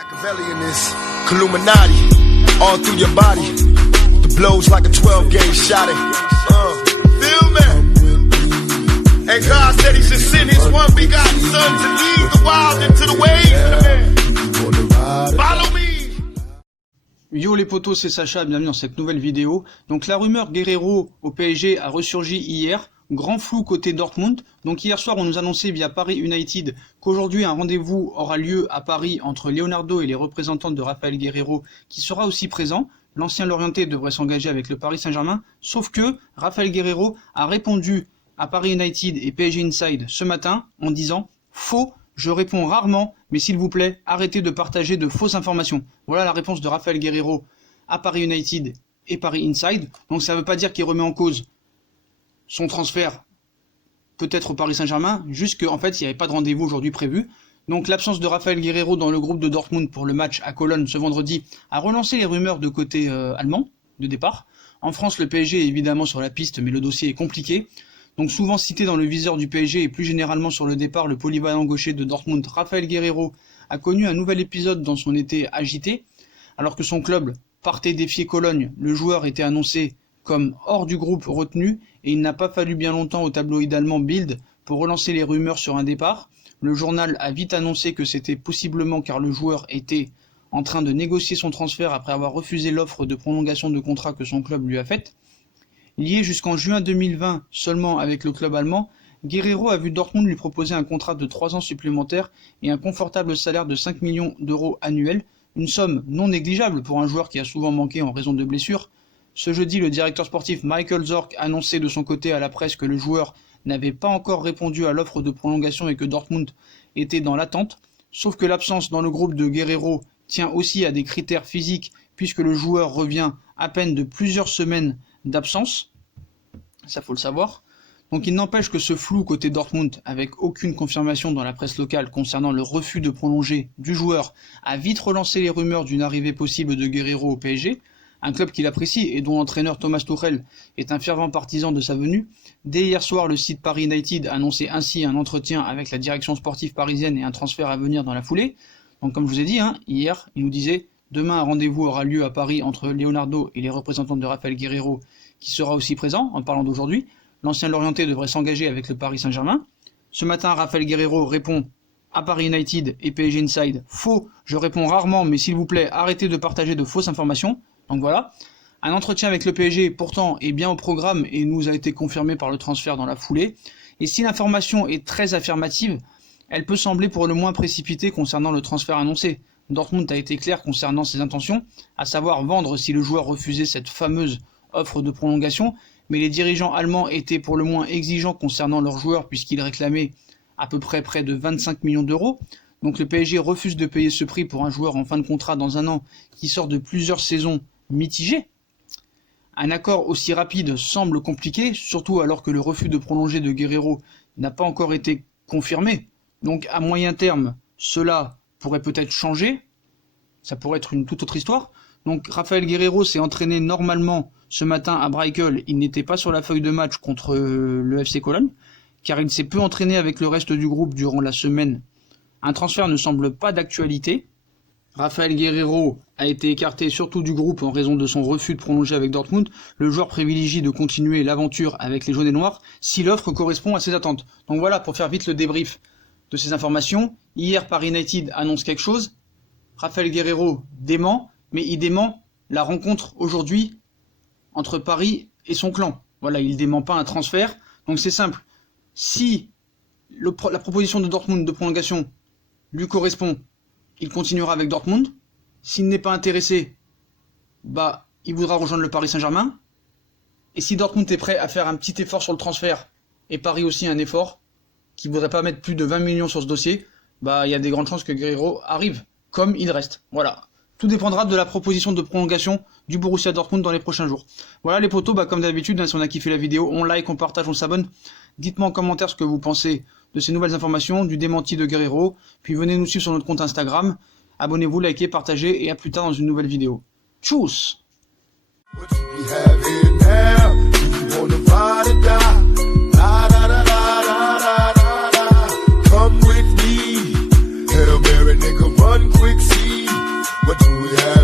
Machiavellianist, Illuminati, all through your body. The blows like a 12-gauge shot. Feel me? And God said He should send His one begotten Son to lead the wild into the ways. Follow me. Yo les potos, c'est Sacha, bienvenue dans cette nouvelle vidéo. Donc la rumeur Guerreiro au PSG a ressurgi hier, grand flou côté Dortmund. Donc hier soir on nous annonçait via Paris United qu'aujourd'hui un rendez-vous aura lieu à Paris entre Leonardo et les représentants de Raphaël Guerreiro qui sera aussi présent. L'ancien Lorientais devrait s'engager avec le Paris Saint-Germain, sauf que Raphaël Guerreiro a répondu à Paris United et PSG Inside ce matin en disant « Faux, je réponds rarement, mais s'il vous plaît, arrêtez de partager de fausses informations. » Voilà la réponse de Raphaël Guerreiro à Paris United et Paris Inside. Donc ça ne veut pas dire qu'il remet en cause son transfert peut-être au Paris Saint-Germain, juste qu'en fait il n'y avait pas de rendez-vous aujourd'hui prévu. Donc l'absence de Raphaël Guerreiro dans le groupe de Dortmund pour le match à Cologne ce vendredi a relancé les rumeurs de côté allemand de départ. En France, le PSG est évidemment sur la piste, mais le dossier est compliqué. Donc souvent cité dans le viseur du PSG et plus généralement sur le départ, le polyvalent gaucher de Dortmund, Raphaël Guerreiro, a connu un nouvel épisode dans son été agité. Alors que son club partait défier Cologne, le joueur était annoncé comme hors du groupe retenu et il n'a pas fallu bien longtemps au tabloïd allemand Bild pour relancer les rumeurs sur un départ. Le journal a vite annoncé que c'était possiblement car le joueur était en train de négocier son transfert après avoir refusé l'offre de prolongation de contrat que son club lui a faite. Lié jusqu'en juin 2020 seulement avec le club allemand, Guerreiro a vu Dortmund lui proposer un contrat de 3 ans supplémentaires et un confortable salaire de 5 millions d'euros annuels, une somme non négligeable pour un joueur qui a souvent manqué en raison de blessures. Ce jeudi, le directeur sportif Michael Zorc annonçait de son côté à la presse que le joueur n'avait pas encore répondu à l'offre de prolongation et que Dortmund était dans l'attente, sauf que l'absence dans le groupe de Guerreiro tient aussi à des critères physiques puisque le joueur revient à peine de plusieurs semaines d'absence, ça faut le savoir. Donc il n'empêche que ce flou côté Dortmund, avec aucune confirmation dans la presse locale concernant le refus de prolonger du joueur, a vite relancé les rumeurs d'une arrivée possible de Guerreiro au PSG, un club qu'il apprécie et dont l'entraîneur Thomas Tuchel est un fervent partisan de sa venue. Dès hier soir, le site Paris United annonçait ainsi un entretien avec la direction sportive parisienne et un transfert à venir dans la foulée. Donc comme je vous ai dit, hier, il nous disait « Demain, un rendez-vous aura lieu à Paris entre Leonardo et les représentants de Raphaël Guerreiro, qui sera aussi présent, en parlant d'aujourd'hui. L'ancien Lorientais devrait s'engager avec le Paris Saint-Germain. » Ce matin, Raphaël Guerreiro répond à Paris United et PSG Inside « Faux, je réponds rarement, mais s'il vous plaît, arrêtez de partager de fausses informations. » Donc voilà, un entretien avec le PSG pourtant est bien au programme et nous a été confirmé par le transfert dans la foulée. Et si l'information est très affirmative, elle peut sembler pour le moins précipitée concernant le transfert annoncé. Dortmund a été clair concernant ses intentions, à savoir vendre si le joueur refusait cette fameuse offre de prolongation, mais les dirigeants allemands étaient pour le moins exigeants concernant leur joueur puisqu'ils réclamaient à peu près de 25 millions d'euros. Donc le PSG refuse de payer ce prix pour un joueur en fin de contrat dans un an qui sort de plusieurs saisons mitigé. Un accord aussi rapide semble compliqué, surtout alors que le refus de prolonger de Guerreiro n'a pas encore été confirmé. Donc à moyen terme, cela pourrait peut-être changer. Ça pourrait être une toute autre histoire. Donc Raphaël Guerreiro s'est entraîné normalement ce matin à Brakel. Il n'était pas sur la feuille de match contre le FC Cologne, car il s'est peu entraîné avec le reste du groupe durant la semaine. Un transfert ne semble pas d'actualité. Raphaël Guerreiro a été écarté surtout du groupe en raison de son refus de prolonger avec Dortmund. Le joueur privilégie de continuer l'aventure avec les jaunes et noirs si l'offre correspond à ses attentes. Donc voilà, pour faire vite le débrief de ces informations, hier Paris United annonce quelque chose, Raphaël Guerreiro dément, mais il dément la rencontre aujourd'hui entre Paris et son clan. Voilà, il dément pas un transfert, donc c'est simple. Si la proposition de Dortmund de prolongation lui correspond, il continuera avec Dortmund. S'il n'est pas intéressé, il voudra rejoindre le Paris Saint-Germain. Et si Dortmund est prêt à faire un petit effort sur le transfert, et Paris aussi un effort, qui ne voudrait pas mettre plus de 20 millions sur ce dossier, il y a des grandes chances que Guerreiro arrive, comme il reste. Voilà. Tout dépendra de la proposition de prolongation du Borussia Dortmund dans les prochains jours. Voilà les potos, comme d'habitude, si on a kiffé la vidéo, on like, on partage, on s'abonne. Dites-moi en commentaire ce que vous pensez de ces nouvelles informations, du démenti de Guerreiro, puis venez nous suivre sur notre compte Instagram. Abonnez-vous, likez, partagez, et à plus tard dans une nouvelle vidéo. Tchuss! Come with me, Hail Mary, nigga, run quick, see. we had.